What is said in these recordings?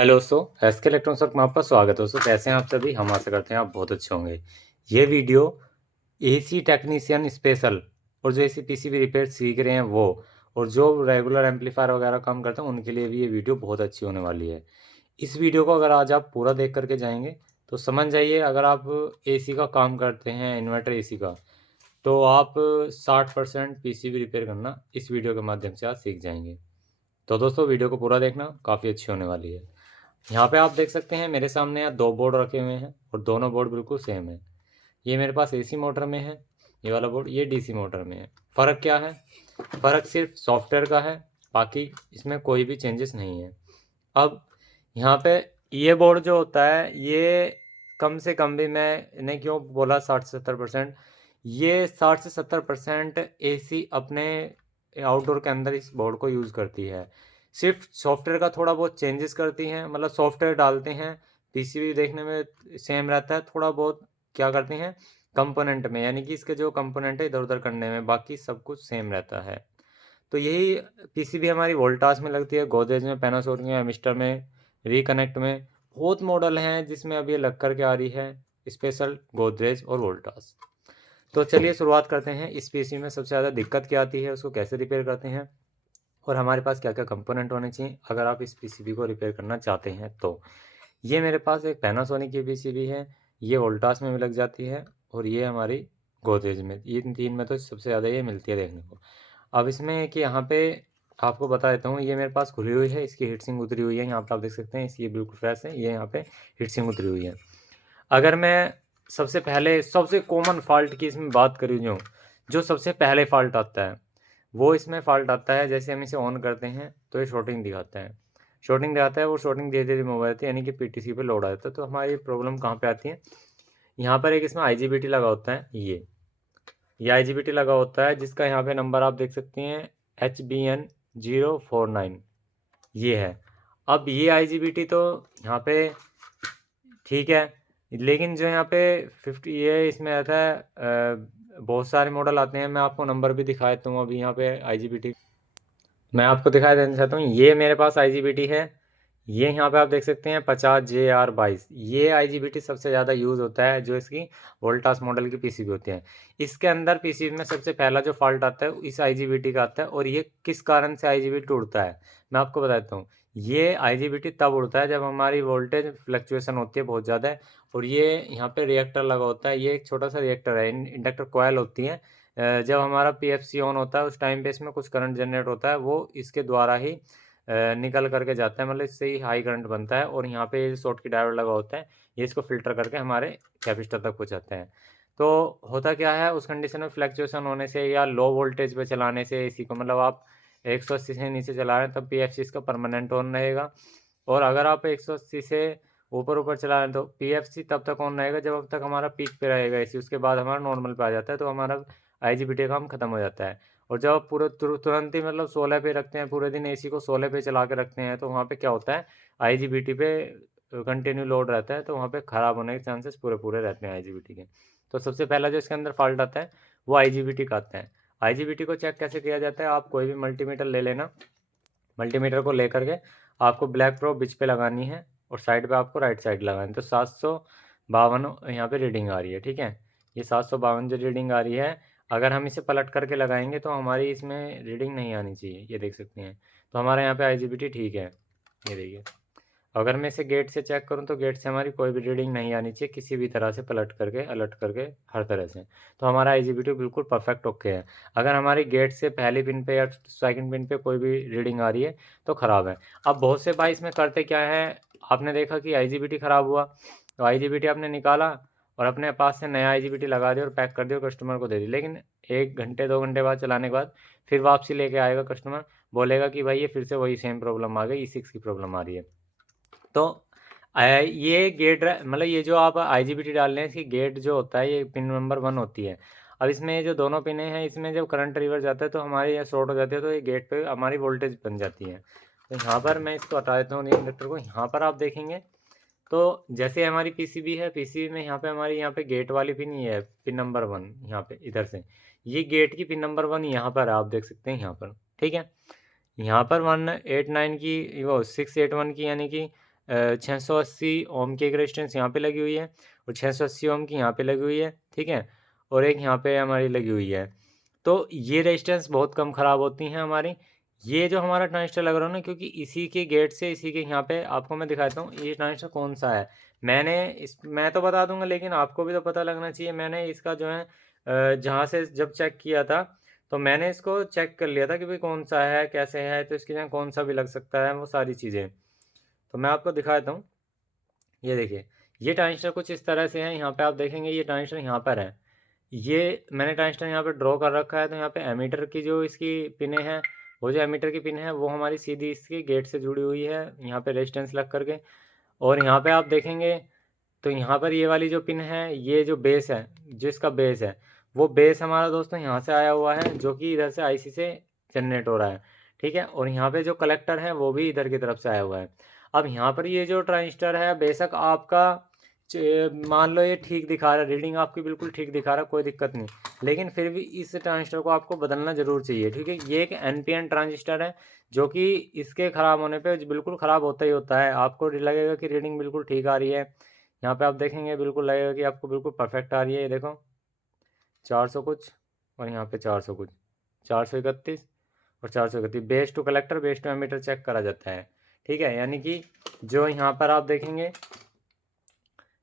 Hello दोस्तों, SK electronics work में आपका स्वागत है। दोस्तों कैसे हैं आप सभी? हम आशा करते हैं आप बहुत अच्छे होंगे। ये वीडियो एसी टेक्नीशियन स्पेशल और जो एसी पीसीबी रिपेयर सीख रहे हैं वो, और जो रेगुलर एम्पलीफायर वगैरह काम करते हैं उनके लिए भी ये वीडियो बहुत अच्छी होने वाली है। इस वीडियो को अगर आज आप पूरा देख करके जाएंगे तो समझ जाइए, अगर आप एसी का काम करते हैं, इन्वर्टर एसी का, तो आप 60% पीसीबी रिपेयर करना इस वीडियो के माध्यम से आज सीख जाएंगे। तो दोस्तों वीडियो को पूरा देखना, काफ़ी अच्छी होने वाली है। यहाँ पे आप देख सकते हैं मेरे सामने यहाँ दो बोर्ड रखे हुए हैं और दोनों बोर्ड बिल्कुल सेम है। ये मेरे पास एसी मोटर में है, ये वाला बोर्ड ये डीसी मोटर में है। फ़र्क क्या है? फ़र्क सिर्फ सॉफ्टवेयर का है, बाकी इसमें कोई भी चेंजेस नहीं है। अब यहाँ पे ये बोर्ड जो होता है ये कम से कम भी, मैंने क्यों बोला 60 से 70%, ये 60 से 70% एसी अपने आउटडोर के अंदर इस बोर्ड को यूज़ करती है। सिर्फ सॉफ्टवेयर का थोड़ा बहुत चेंजेस करती हैं, मतलब सॉफ्टवेयर डालते हैं, पीसीबी देखने में सेम रहता है, थोड़ा बहुत क्या करते हैं कंपोनेंट में, यानी कि इसके जो कंपोनेंट है इधर उधर करने में, बाकी सब कुछ सेम रहता है। तो यही पीसीबी हमारी वोल्टास में लगती है, गोदरेज में, पैनासोनिक में, एमिस्टर में, रिकनेक्ट में बहुत मॉडल हैं जिसमें अब ये लग कर के आ रही है, स्पेशल, गोदरेज और वोल्टास। तो चलिए शुरुआत करते हैं। इस पीसी में सबसे ज़्यादा दिक्कत क्या आती है, उसको कैसे रिपेयर करते हैं, और हमारे पास क्या क्या कंपोनेंट होने चाहिए अगर आप इस पीसीबी को रिपेयर करना चाहते हैं। तो ये मेरे पास एक पैनासोनिक की पीसीबी है, ये वोल्टास में भी लग जाती है, और ये हमारी गोदरेज में, ये तीन में तो सबसे ज़्यादा ये मिलती है देखने को। अब इसमें कि यहाँ पे आपको बता देता हूँ, ये मेरे पास खुली हुई है, इसकी हीटसिंग उतरी हुई है, यहाँ पे आप देख सकते हैं, इसकी बिल्कुल फ्रेश है, ये यहाँ पे हीटसिंग उतरी हुई है। अगर मैं सबसे पहले सबसे कॉमन फॉल्ट की इसमें बात करूँ, जो सबसे पहले फॉल्ट आता है वो इसमें फॉल्ट आता है, जैसे हम इसे ऑन करते हैं तो ये शॉर्टिंग दिखाता है, शॉर्टिंग दिखाता है, वो शॉर्टिंग धीरे धीरे मूव आती है, यानी कि पीटीसी पे लोड आ जाता है। तो हमारी प्रॉब्लम कहाँ पे आती है, यहाँ पर एक इसमें आईजीबीटी लगा होता है, ये आईजीबीटी लगा होता है, जिसका यहाँ पे नंबर आप देख सकते हैं HBN049, ये है। अब ये आईजीबीटी तो यहाँ पे ठीक है, लेकिन जो यहाँ पे 50 ये इसमें आता है, बहुत सारे मॉडल आते हैं, मैं आपको नंबर भी दिखा देता हूँ। अभी यहाँ पे आईजीबीटी मैं आपको दिखा देना चाहता हूँ, ये मेरे पास आईजीबीटी है, ये यहाँ पे आप देख सकते हैं 50JR22, ये आईजीबीटी सबसे ज़्यादा यूज़ होता है, जो इसकी वोल्टास मॉडल की पीसीबी होती है। इसके अंदर पीसीबी में सबसे पहला जो फॉल्ट आता है इस आईजीबीटी का आता है, और ये किस कारण से आईजीबीटी उड़ता है मैं आपको बताता हूँ। ये आईजीबीटी तब उड़ता है जब हमारी वोल्टेज फ्लक्चुएसन होती है बहुत ज़्यादा, और ये यहाँ पे रिएक्टर लगा होता है, ये एक छोटा सा रिएक्टर है, इंडक्टर कॉयल होती है। जब हमारा पीएफसी ऑन होता है उस टाइम पे इसमें कुछ करंट जनरेट होता है, वो इसके द्वारा ही निकल करके जाता है, मतलब इससे ही हाई करंट बनता है, और यहाँ पे शॉर्ट की डायोड लगा होता है, ये इसको फिल्टर करके हमारे कैपेसिटर तक पहुँचाते हैं। तो होता क्या है उस कंडीशन में, फ्लक्चुएशन होने से या लो वोल्टेज पे चलाने से एसी को, मतलब आप 180 से नीचे चला रहे हैं तब पीएफसी इसका परमानेंट ऑन रहेगा, और अगर आप 180 से ऊपर ऊपर चला रहे हैं तो पीएफसी तब तक ऑन रहेगा जब तक हमारा पीक पे रहेगा एसी, उसके बाद हमारा नॉर्मल पे आ जाता है, तो हमारा आईजीबीटी का काम खत्म हो जाता है। और जब आप पूरे तुरंत ही मतलब 16 पे रखते हैं, पूरे दिन एसी को 16 पे चला के रखते हैं, तो वहाँ पे क्या होता है, आईजीबीटी पे कंटिन्यू लोड रहता है, तो वहाँ पे ख़राब होने के चांसेस पूरे पूरे रहते हैं आईजीबीटी के। तो सबसे पहला जो इसके अंदर फॉल्ट आता है वो आईजीबीटी का आता है। आईजीबीटी को चेक कैसे किया जाता है, आप कोई भी मल्टीमीटर ले लेना, मल्टीमीटर को लेकर के आपको ब्लैक प्रोब बिच पे लगानी है, और साइड पे आपको राइट साइड लगानी है। तो 752 यहाँ पे रीडिंग आ रही है, ठीक है, ये 752 जो रीडिंग आ रही है, अगर हम इसे पलट करके लगाएंगे तो हमारी इसमें रीडिंग नहीं आनी चाहिए, ये देख सकते हैं। तो हमारे यहाँ पे आईजीबीटी ठीक है, ये देखिए। अगर मैं इसे गेट से चेक करूं तो गेट से हमारी कोई भी रीडिंग नहीं आनी चाहिए, किसी भी तरह से पलट करके अलट करके, हर तरह से। तो हमारा आईजीबीटी बिल्कुल परफेक्ट ओके है। अगर हमारी गेट से पहली पिन पे या सेकंड पिन पे कोई भी रीडिंग आ रही है तो ख़राब है। अब बहुत से भाई इसमें करते क्या है, आपने देखा कि आईजीबीटी ख़राब हुआ तो आईजीबीटी आपने निकाला और अपने पास से नया आईजीबीटी लगा दिया और पैक कर दिया और कस्टमर को दे दी, लेकिन 1 घंटे 2 घंटे बाद चलाने के बाद फिर वापसी लेके आएगा कस्टमर, बोलेगा कि भाई ये फिर से वही सेम प्रॉब्लम आ गई, E6 की प्रॉब्लम आ रही है। तो ये गेट मतलब ये जो आप आईजीबीटी डाल रहे हैं इसकी गेट जो होता है ये पिन नंबर 1 होती है। अब इसमें ये जो दोनों पिनें हैं इसमें जब करंट रिवर्स जाता है तो हमारी ये शॉर्ट हो जाती है, तो ये गेट पे हमारी वोल्टेज बन जाती है। तो यहाँ पर मैं इसको बता देता हूँ इंडक्टर को, यहाँ पर आप देखेंगे तो जैसे हमारी पीसीबी है, पीसीबी में यहाँ पे हमारी यहाँ पे गेट वाली पिन ये है, पिन नंबर 1, यहाँ पे इधर से ये गेट की पिन नंबर 1 यहाँ पर आप देख सकते हैं, यहाँ पर ठीक है। यहाँ पर 189 की वो 681 की, यानी कि 680 ओम की एक रेजिस्टेंस यहाँ पे लगी हुई है और 680 ओम की यहाँ पे लगी हुई है, ठीक है, और एक यहाँ पे हमारी लगी हुई है। तो ये रेजिस्टेंस बहुत कम ख़राब होती हैं हमारी। ये जो हमारा ट्रांजिस्टर लग रहा है ना, क्योंकि इसी के गेट से इसी के यहाँ पे आपको मैं दिखाता हूँ ये ट्रांजिस्टर कौन सा है। मैं तो बता दूंगा, लेकिन आपको भी तो पता लगना चाहिए। मैंने इसका जो है जहाँ से जब चेक किया था तो मैंने इसको चेक कर लिया था कि भाई कौन सा है, कैसे है, तो इसकी जगह कौन सा भी लग सकता है, वो सारी चीज़ें। तो मैं आपको दिखाता हूँ। ये देखिए, ये ट्रांजिस्टर कुछ इस तरह से है। यहाँ पे आप देखेंगे ये ट्रांजिस्टर यहाँ पर है। ये मैंने ट्रांजिस्टर यहाँ पे ड्रॉ कर रखा है। तो यहाँ पे एमीटर की जो इसकी पिने हैं, वो जो एमीटर की पिन है वो हमारी सीधी इसकी गेट से जुड़ी हुई है, यहाँ पे रेजिस्टेंस लग करके। और यहाँ पे आप देखेंगे तो यहाँ पर ये वाली जो पिन है, ये जो बेस है, जो इसका बेस है, वो बेस हमारा दोस्तों यहाँ से आया हुआ है, जो कि इधर से आईसी से जनरेट हो रहा है, ठीक है। और यहाँ पे जो कलेक्टर है वो भी इधर की तरफ से आया हुआ है। अब यहाँ पर ये जो ट्रांजिस्टर है, बेशक आपका मान लो ये ठीक दिखा रहा है, रीडिंग आपकी बिल्कुल ठीक दिखा रहा है, कोई दिक्कत नहीं, लेकिन फिर भी इस ट्रांजिस्टर को आपको बदलना ज़रूर चाहिए, ठीक है। ये एक एनपीएन ट्रांजिस्टर है, जो कि इसके ख़राब होने पे बिल्कुल ख़राब होता ही होता है। आपको लगेगा कि रीडिंग बिल्कुल ठीक आ रही है, यहाँ पे आप देखेंगे बिल्कुल लगेगा कि आपको बिल्कुल परफेक्ट आ रही है। ये देखो 400 कुछ, और यहाँ पे 400 कुछ, 431 और 431। Base to collector, base to emitter check करा जाता है, ठीक है। यानी कि जो यहाँ पर आप देखेंगे,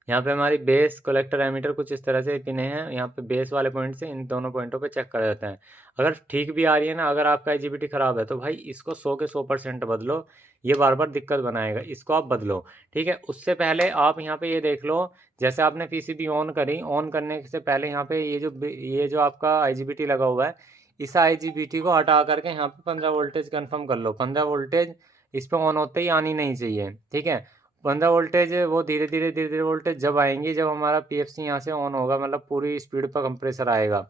यहाँ पे हमारी बेस, कलेक्टर, एमीटर कुछ इस तरह से पिने हैं। यहाँ पे बेस वाले पॉइंट से इन दोनों पॉइंटों पे चेक करा जाता है। अगर ठीक भी आ रही है ना, अगर आपका आईजीबीटी ख़राब है तो भाई इसको 100 के 100% बदलो। ये बार बार दिक्कत बनाएगा, इसको आप बदलो, ठीक है। उससे पहले आप यहाँ पे ये देख लो, जैसे आपने पीसीबी ऑन करी, ऑन करने से पहले यहाँ पे ये जो आपका आईजीबीटी लगा हुआ है, इस आईजीबीटी को हटा करके यहाँ पे 15 वोल्टेज कन्फर्म कर लो। 15 वोल्टेज इस पर ऑन होते ही आनी नहीं चाहिए, ठीक है। 15 वोल्टेज वो धीरे धीरे वोल्टेज जब आएंगी, जब हमारा पीएफसी यहाँ से ऑन होगा, मतलब पूरी स्पीड पर कंप्रेसर आएगा,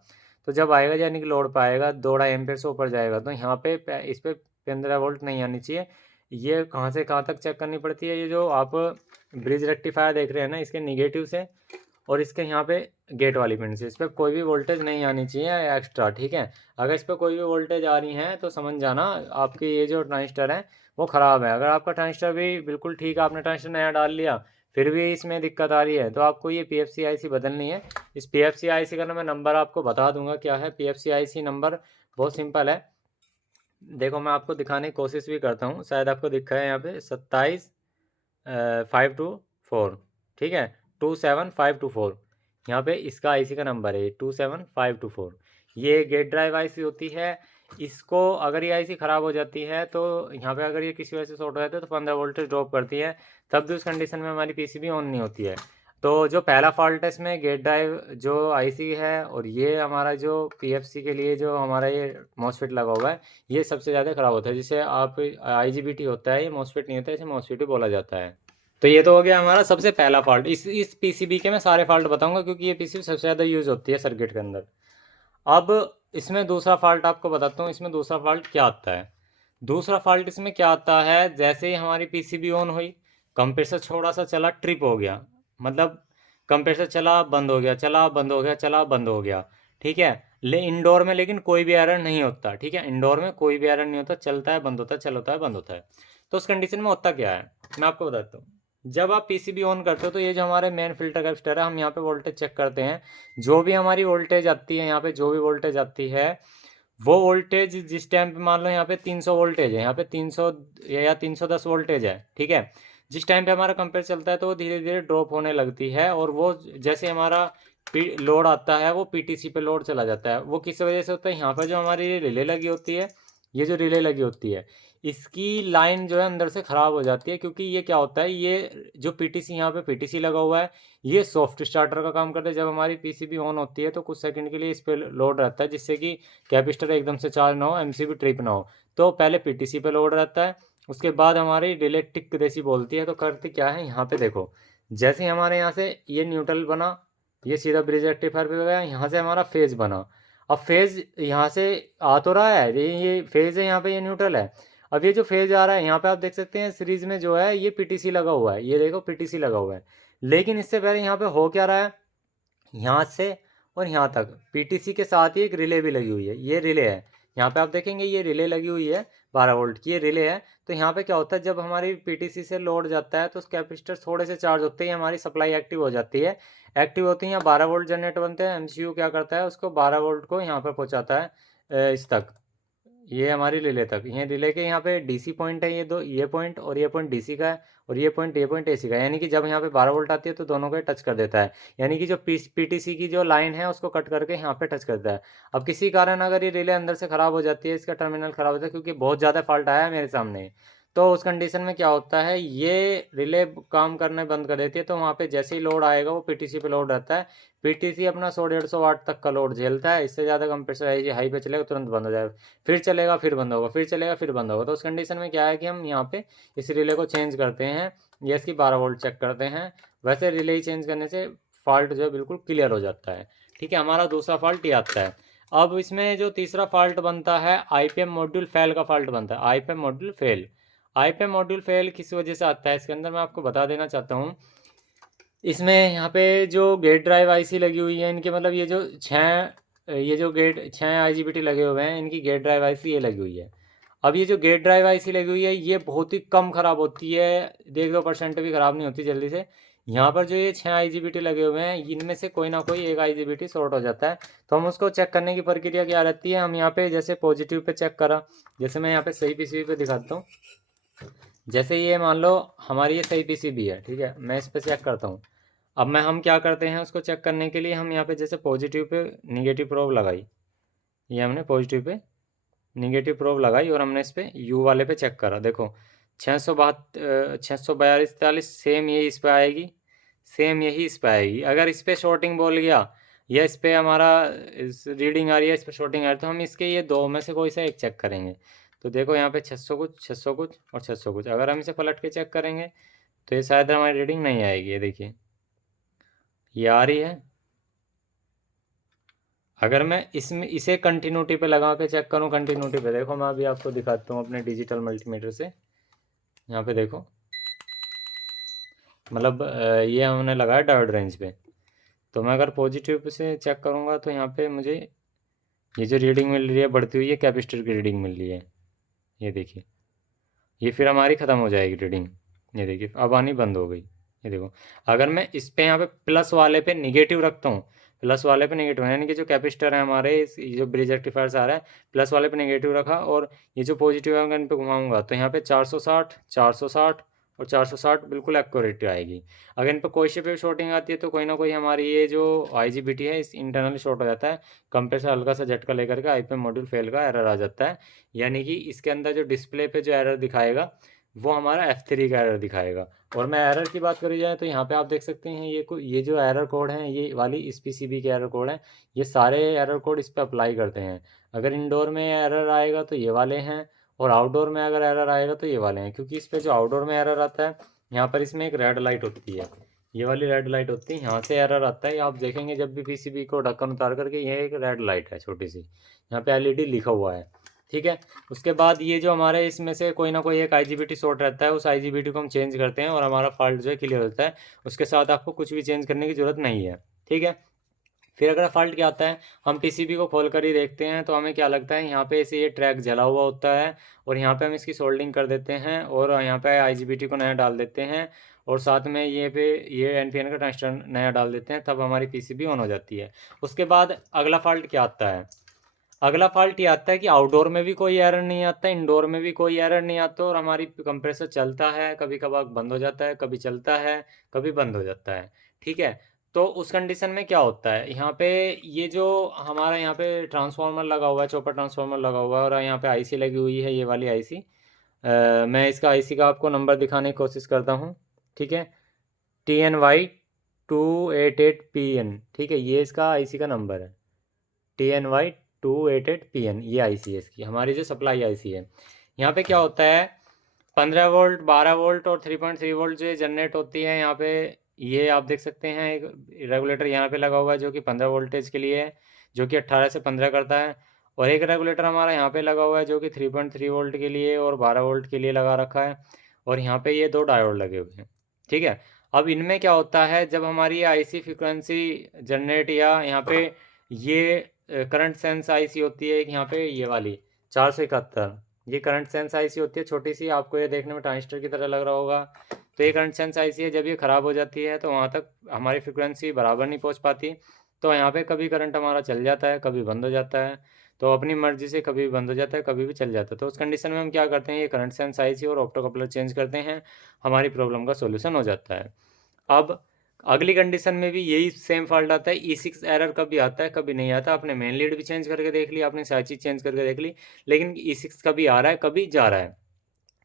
तो जब आएगा यानी कि लोड पाएगा 2.5 एम्पेयर से ऊपर जाएगा, तो यहाँ पे इस पर 15 वोल्ट नहीं आनी चाहिए। ये कहाँ से कहाँ तक चेक करनी पड़ती है, ये जो आप ब्रिज रेक्टिफायर देख रहे हैं ना, इसके निगेटिव से और इसके यहाँ पे गेट वाली पिन से, इस पर कोई भी वोल्टेज नहीं आनी चाहिए एक्स्ट्रा, ठीक है। अगर इस पर कोई भी वोल्टेज आ रही है तो समझ जाना आपकी ये जो ट्रांजिस्टर है वो ख़राब है। अगर आपका ट्रांजिस्टर भी बिल्कुल ठीक है, आपने ट्रांजिस्टर नया डाल लिया, फिर भी इसमें दिक्कत आ रही है, तो आपको ये पीएफसी आईसी बदलनी है। इस पीएफसी आईसी का ना मैं नंबर आपको बता दूंगा क्या है। पीएफसी आईसी नंबर बहुत सिंपल है, देखो मैं आपको दिखाने की कोशिश भी करता हूँ, शायद आपको दिखा है यहाँ पे 27524, ठीक है, 27524। यहाँ पे इसका आईसी का नंबर है 27524। ये गेट ड्राइव आईसी होती है। इसको अगर ये आईसी ख़राब हो जाती है तो यहाँ पे अगर ये किसी वजह से शॉर्ट हो जाता है तो 15 वोल्टेज ड्रॉप करती है, तब भी उस कंडीशन में हमारी पीसीबी ऑन नहीं होती है। तो जो पहला फॉल्ट है इसमें गेट ड्राइव जो आईसी है, और ये हमारा जो पीएफसी के लिए जो हमारा ये मॉसफेट लगा हुआ है, ये सबसे ज़्यादा ख़राब होता है। जिसे आप आईजीबीटी होता है, ये मॉसफेट नहीं होता है, इसे मॉसफेट ही बोला जाता है। तो ये तो हो गया हमारा सबसे पहला फॉल्ट। इस पीसीबी के मैं सारे फॉल्ट बताऊंगा, क्योंकि ये पीसीबी सबसे ज़्यादा यूज़ होती है सर्किट के अंदर। अब इसमें दूसरा फॉल्ट आपको बताता हूँ, इसमें दूसरा फॉल्ट क्या आता है। दूसरा फॉल्ट इसमें क्या आता है, जैसे ही हमारी पीसीबी ऑन हुई, कंप्रेसर थोड़ा सा चला, ट्रिप हो गया, मतलब कंप्रेसर चला बंद हो गया, चला बंद हो गया, चला बंद हो गया, ठीक है। इंडोर में लेकिन कोई भी एरर नहीं होता, ठीक है, इंडोर में कोई भी एरर नहीं होता, चलता है बंद होता है, चलता है बंद होता है। तो उस कंडीशन में होता क्या है मैं आपको बताता हूँ। जब आप पीसीबी ऑन करते हो तो ये जो हमारे मेन फिल्टर कैपेसिटर है, हम यहाँ पे वोल्टेज चेक करते हैं। जो भी हमारी वोल्टेज आती है यहाँ पे, जो भी वोल्टेज आती है, वो वोल्टेज जिस टाइम पे मान लो यहाँ पे 300 वोल्टेज है, यहाँ पे 300 या 310 वोल्टेज है, ठीक है। जिस टाइम पे हमारा कंपेयर चलता है तो वो धीरे धीरे ड्रॉप होने लगती है, और वो जैसे हमारा लोड आता है वो पीटीसी पे लोड चला जाता है। वो किस वजह से होता है, यहाँ पर जो हमारी रिले लगी होती है, ये जो रिले लगी होती है, इसकी लाइन जो है अंदर से ख़राब हो जाती है। क्योंकि ये क्या होता है, ये जो पीटीसी यहाँ पे पीटीसी लगा हुआ है, ये सॉफ्ट स्टार्टर का काम करता है। जब हमारी पीसीबी ऑन होती है तो कुछ सेकंड के लिए इस पर लोड रहता है, जिससे कि कैपेसिटर एकदम से चार्ज ना हो, एमसीबी ट्रिप ना हो। तो पहले पीटीसी पे लोड रहता है, उसके बाद हमारी डिले टिक जैसी बोलती है। तो करती क्या है, यहाँ पे देखो, जैसे ही हमारे यहाँ से ये न्यूट्रल बना, ये सीधा ब्रिज रेक्टिफायर पे गया, यहाँ से हमारा फेज बना। अब फेज यहाँ से आ तो रहा है, ये फेज है, यहाँ पे ये न्यूट्रल है। अब ये जो फेज आ रहा है, यहाँ पे आप देख सकते हैं सीरीज में जो है ये पीटीसी लगा हुआ है, ये देखो पीटीसी लगा हुआ है। लेकिन इससे पहले यहाँ पे हो क्या रहा है, यहाँ से और यहाँ तक पीटीसी के साथ ही एक रिले भी लगी हुई है, ये रिले है। यहाँ पे आप देखेंगे ये रिले लगी हुई है 12 वोल्ट की, ये रिले है। तो यहाँ पे क्या होता है, जब हमारी पीटीसी से लोड जाता है तो उस कैपेसिटर थोड़े से चार्ज होते ही हमारी सप्लाई एक्टिव हो जाती है। एक्टिव होती है, यहाँ 12 वोल्ट जनरेट बनते हैं। एमसीयू क्या करता है, उसको 12 वोल्ट को यहाँ पर पहुँचाता है इस तक, ये हमारी रिले तक। ये रिले के यहाँ पे डीसी पॉइंट है, ये दो, ये पॉइंट और ये पॉइंट डीसी का है, और ये पॉइंट एसी का है। यानी कि जब यहाँ पे 12 वोल्ट आती है तो दोनों को टच कर देता है, यानी कि जो पीटीसी की जो लाइन है उसको कट करके यहाँ पे टच करता है। अब किसी कारण अगर ये रिले अंदर से ख़राब हो जाती है, इसका टर्मिनल ख़राब होता है, क्योंकि बहुत ज़्यादा फॉल्ट आया है मेरे सामने, तो उस कंडीशन में क्या होता है, ये रिले काम करने बंद कर देती है। तो वहाँ पे जैसे ही लोड आएगा, वो पीटीसी पे लोड रहता है, पीटीसी अपना 100-150 वाट तक का लोड झेलता है। इससे ज़्यादा कंप्रेसर हाई पे चलेगा तुरंत बंद हो जाएगा, फिर चलेगा फिर बंद होगा, फिर चलेगा फिर बंद होगा। तो उस कंडीशन में क्या है कि हम यहाँ पे इस रिले को चेंज करते हैं, या इसकी 12 वोल्ट चेक करते हैं। वैसे रिले ही चेंज करने से फॉल्ट जो है बिल्कुल क्लियर हो जाता है। ठीक है, हमारा दूसरा फॉल्ट ये आता है। अब इसमें जो तीसरा फॉल्ट बनता है, आईपीएम मॉड्यूल फेल का फॉल्ट बनता है। IPM module fail, IPM module fail किस वजह से आता है, इसके अंदर मैं आपको बता देना चाहता हूँ। इसमें यहाँ पे जो गेट ड्राइव आईसी लगी हुई है, इनके मतलब ये जो गेट 6 आईजीबीटी लगे हुए हैं, इनकी गेट ड्राइव आईसी ये लगी हुई है। अब ये जो गेट ड्राइव आईसी लगी हुई है, ये बहुत ही कम ख़राब होती है, 1-2% भी ख़राब नहीं होती जल्दी से। यहाँ पर जो ये 6 आईजीबीटी लगे हुए हैं, इनमें से कोई ना कोई एक आईजीबीटी शॉर्ट हो जाता है। तो हम उसको चेक करने की प्रक्रिया क्या रहती है, हम यहाँ पे जैसे पॉजिटिव पे चेक करा, जैसे मैं यहाँ पे सही पीसीबी पे दिखाता हूँ। जैसे ये मान लो हमारी ये सही पीसीबी है, ठीक है, मैं इस पर चेक करता हूँ। अब हम क्या करते हैं, उसको चेक करने के लिए हम यहाँ पे जैसे पॉजिटिव पे निगेटिव प्रोब लगाई, ये हमने पॉजिटिव पे निगेटिव प्रोब लगाई, और हमने इस पर यू वाले पे चेक करा। देखो 642 सेम यही इस पर आएगी, सेम यही इस पर आएगी। अगर इस पर शॉर्टिंग बोल गया, या इस पर हमारा रीडिंग आ रही है, इस पर शॉर्टिंग आ रही है, तो हम इसके ये दो में से कोई सा एक चेक करेंगे। तो देखो यहाँ पे 600 कुछ, 600 कुछ और 600 कुछ। अगर हम इसे पलट के चेक करेंगे तो ये शायद हमारी रीडिंग नहीं आएगी। ये देखिए ये आ रही है। अगर मैं इसमें इसे कंटिन्यूटी पे लगा के चेक करूँ, कंटिन्यूटी पे देखो, मैं अभी आपको दिखाता हूँ अपने डिजिटल मल्टीमीटर से। यहाँ पे देखो, मतलब ये हमने लगाया डायोड रेंज पे। तो मैं अगर पॉजिटिव से चेक करूँगा तो यहाँ पे मुझे ये जो रीडिंग मिल रही है बढ़ती हुई है, कैपेसिटर की रीडिंग मिल रही है। ये देखिए, ये फिर हमारी ख़त्म हो जाएगी रीडिंग। ये देखिए अब आनी बंद हो गई। ये देखो, अगर मैं इस पे यहाँ पे प्लस वाले पे निगेटिव रखता हूँ, प्लस वाले पे नेगेटिव, यानी कि जो कैपेसिटर है हमारे, ये जो ब्रिज रेक्टिफायर से आ रहा है, प्लस वाले पे नेगेटिव रखा, और ये जो पॉजिटिव है अगर इन पे घुमाऊंगा तो यहाँ पे 460, 460 और 460 बिल्कुल एक्यूरेट आएगी। अगर इन पर कोई से भी शॉर्टिंग आती है तो कोई ना कोई हमारी ये जो आईजीबीटी है इस इंटरनली शॉर्ट हो जाता है। कंप्रेसर हल्का सा झटका लेकर के आईपीएम मॉड्यूल फेल का एरर आ जाता है। यानी कि इसके अंदर जो डिस्प्ले पे जो एरर दिखाएगा वो हमारा F3 का एरर दिखाएगा। और मैं एरर की बात करी जाए तो यहाँ पे आप देख सकते हैं, ये जो एरर कोड हैं, ये वाली इस पीसीबी के एरर कोड हैं, ये सारे एरर कोड इस पर अप्लाई करते हैं। अगर इंडोर में एरर आएगा तो ये वाले हैं, और आउटडोर में अगर एरर आएगा तो ये वाले हैं। क्योंकि इस पर जो आउटडोर में एरर आता है, यहाँ पर इसमें एक रेड लाइट होती है, ये वाली रेड लाइट होती है, यहाँ से एरर आता है। आप देखेंगे जब भी पीसीबी को ढक्कन उतार करके, ये एक रेड लाइट है छोटी सी, यहाँ पे एलईडी लिखा हुआ है। ठीक है, उसके बाद ये जो हमारे इसमें से कोई ना कोई एक आईजीबीटी शॉर्ट रहता है, उस आईजीबीटी को हम चेंज करते हैं और हमारा फॉल्ट जो है क्लियर होता है। उसके साथ आपको कुछ भी चेंज करने की ज़रूरत नहीं है। ठीक है, फिर अगर फॉल्ट क्या आता है, हम पीसीबी को खोल कर ही देखते हैं तो हमें क्या लगता है, यहाँ पे ऐसे ये ट्रैक जला हुआ होता है, और यहाँ पे हम इसकी सोल्डिंग कर देते हैं, और यहाँ पे आईजीबीटी को नया डाल देते हैं, और साथ में ये एनपीएन का ट्रांजिस्टर नया डाल देते हैं, तब हमारी पीसीबी ऑन हो जाती है। उसके बाद अगला फॉल्ट क्या आता है, अगला फॉल्ट ये आता है कि आउटडोर में भी कोई एरर नहीं आता, इंडोर में भी कोई एरर नहीं आता, और हमारी कंप्रेसर चलता है, कभी कभार बंद हो जाता है, कभी चलता है, कभी बंद हो जाता है। ठीक है, तो उस कंडीशन में क्या होता है, यहाँ पे ये जो हमारा यहाँ पे ट्रांसफार्मर लगा हुआ है, चॉपर ट्रांसफार्मर लगा हुआ है, और यहाँ पे आईसी लगी हुई है, ये वाली आईसी। मैं इसका आईसी का आपको नंबर दिखाने की कोशिश करता हूँ। ठीक है, TNY288PN, ठीक है, ये इसका आईसी का नंबर है, TNY288PN, ये आईसी है इसकी, हमारी जो सप्लाई आईसी है। यहाँ पे क्या होता है, 15 वोल्ट, 12 वोल्ट और 3.3 वोल्ट जो जनरेट होती है यहाँ पे, ये आप देख सकते हैं एक रेगुलेटर यहाँ पे लगा हुआ है जो कि 15 वोल्टेज के लिए है, जो कि 18 से 15 करता है। और एक रेगुलेटर हमारा यहाँ पे लगा हुआ है जो कि 3.3 वोल्ट के लिए और 12 वोल्ट के लिए लगा रखा है। और यहाँ पे ये दो डायोड लगे हुए हैं। ठीक है, अब इनमें क्या होता है, जब हमारी आईसी फ्रिक्वेंसी जनरेट, या यहाँ पे ये करंट सेंस आईसी होती है एक, यहाँ पे ये वाली, 471 ये करंट सेंस आईसी होती है, छोटी सी, आपको ये देखने में ट्रांजिस्टर की तरह लग रहा होगा। तो ये करंट सेंस आईसी है, जब ये ख़राब हो जाती है तो वहाँ तक हमारी फ्रिक्वेंसी बराबर नहीं पहुँच पाती, तो यहाँ पे कभी करंट हमारा चल जाता है, कभी बंद हो जाता है। तो अपनी मर्ज़ी से कभी भी बंद हो जाता है, कभी भी चल जाता है। तो उस कंडीशन में हम क्या करते हैं, ये करंट सेंस आईसी और ऑप्टो कपलर चेंज करते हैं, हमारी प्रॉब्लम का सॉल्यूशन हो जाता है। अब अगली कंडीशन में भी यही सेम फॉल्ट आता है, E6 एरर कभी आता है कभी नहीं आता। आपने मेन लीड भी चेंज करके देख ली, आपने सारी चीज़ चेंज करके देख ली, लेकिन E6 कभी आ रहा है कभी जा रहा है,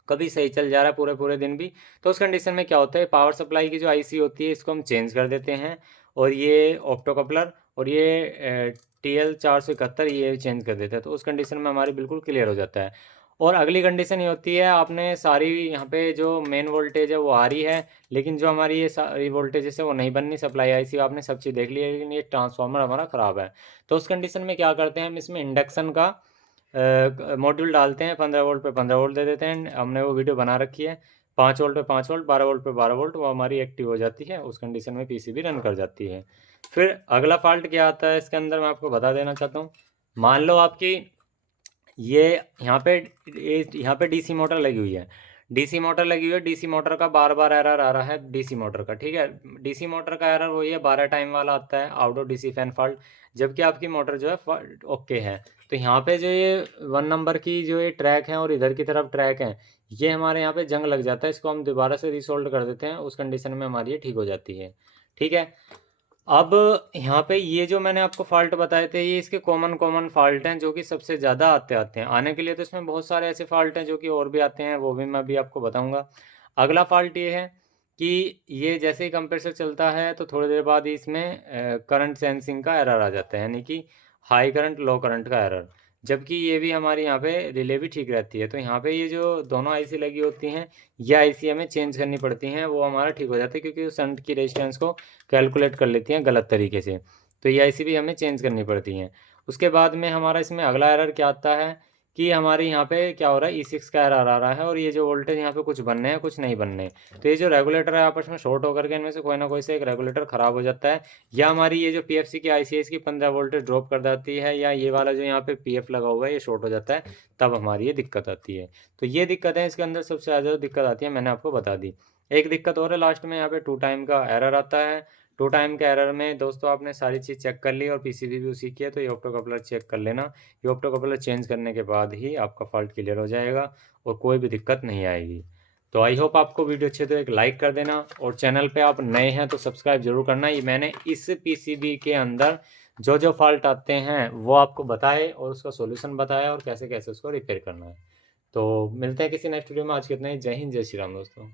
कभी सही चल जा रहा है पूरे पूरे दिन भी। तो उस कंडीशन में क्या होता है, पावर सप्लाई की जो आईसी होती है इसको हम चेंज कर देते हैं, और ये ऑप्टो कपलर और ये TL471 ये चेंज कर देते हैं। तो उस कंडीशन में हमारी बिल्कुल क्लियर हो जाता है। और अगली कंडीशन ये होती है, आपने सारी यहाँ पे जो मेन वोल्टेज है वो आ रही है, लेकिन जो हमारी ये सारी वोल्टेजेस है वो नहीं बननी, सप्लाई आईसी आपने सब चीज़ देख ली है, लेकिन ये ट्रांसफार्मर हमारा ख़राब है। तो उस कंडीशन में क्या करते हैं, हम इसमें इंडक्शन का मॉड्यूल डालते हैं, 15 वोल्ट पे 15 वोल्ट दे देते हैं। हमने वो वीडियो बना रखी है, 5 वोल्ट पे 5 वोल्ट, 12 वोल्ट पे 12 वोल्ट, वो हमारी एक्टिव हो जाती है। उस कंडीशन में पीसीबी रन कर जाती है। फिर अगला फॉल्ट क्या आता है इसके अंदर, मैं आपको बता देना चाहता हूँ। मान लो आपकी ये यहाँ पे डीसी मोटर लगी हुई है, डीसी मोटर लगी हुई है, डीसी मोटर का बार बार एरर आ रहा है डीसी मोटर का, ठीक है। डीसी मोटर का एरर वही है, 12 टाइम वाला आता है, out of DC fan fault, जबकि आपकी मोटर जो है ओके है। तो यहाँ पे जो ये 1 नंबर की जो ये ट्रैक है और इधर की तरफ ट्रैक है, ये हमारे यहाँ पे जंग लग जाता है, इसको हम दोबारा से रिसोल्व कर देते हैं, उस कंडीशन में हमारी ये ठीक हो जाती है, ठीक है। अब यहाँ पे ये जो मैंने आपको फॉल्ट बताए थे, ये इसके कॉमन कॉमन फॉल्ट हैं जो कि सबसे ज़्यादा आते हैं। आने के लिए तो इसमें बहुत सारे ऐसे फॉल्ट हैं जो कि और भी आते हैं, वो भी मैं अभी आपको बताऊंगा। अगला फॉल्ट ये है कि ये जैसे ही कंप्रेसर चलता है तो थोड़ी देर बाद ही इसमें करंट सेंसिंग का एरर आ जाता है, यानी कि हाई करंट लो करंट का एरर, जबकि ये भी हमारी यहाँ पे रिले भी ठीक रहती है। तो यहाँ पे ये जो दोनों आईसी लगी होती हैं, ये आईसी हमें चेंज करनी पड़ती हैं, वो हमारा ठीक हो जाता है, क्योंकि वो शंट की रेजिस्टेंस को कैलकुलेट कर लेती हैं गलत तरीके से। तो ये आईसी भी हमें चेंज करनी पड़ती हैं। उसके बाद में हमारा इसमें अगला एरर क्या आता है कि हमारे यहाँ पे क्या हो रहा है, E6 का एरर आ रहा है, और ये जो वोल्टेज यहाँ पे कुछ बनने हैं कुछ नहीं बनने। तो ये जो रेगुलेटर है आपस में शॉर्ट होकर के इनमें से कोई ना कोई से एक रेगुलेटर ख़राब हो जाता है, या हमारी ये जो PFC की IC है इसकी 15 वोल्टेज ड्रॉप कर देती है, या ये वाला जो यहाँ पे PF लगा हुआ है ये शॉर्ट हो जाता है, तब हमारी ये दिक्कत आती है। तो ये दिक्कतें इसके अंदर सबसे ज़्यादा दिक्कत आती है, मैंने आपको बता दी। एक दिक्कत और है लास्ट में, यहाँ पे 2 टाइम का एरर आता है। 2 टाइम के एरर में दोस्तों आपने सारी चीज़ चेक कर ली और पीसीबी भी उसी की है, तो ये ऑप्टो कपलर चेक कर लेना। ये ऑप्टो कपलर चेंज करने के बाद ही आपका फॉल्ट क्लियर हो जाएगा और कोई भी दिक्कत नहीं आएगी। तो आई होप आपको वीडियो अच्छे तो एक लाइक कर देना, और चैनल पे आप नए हैं तो सब्सक्राइब जरूर करना। ये मैंने इस पीसीबी के अंदर जो जो फॉल्ट आते हैं वो आपको बताए और उसका सॉल्यूशन बताया और कैसे कैसे उसको रिपेयर करना है। तो मिलते हैं किसी नेक्स्ट वीडियो में। आज के इतना ही। जय हिंद, जय श्री राम दोस्तों।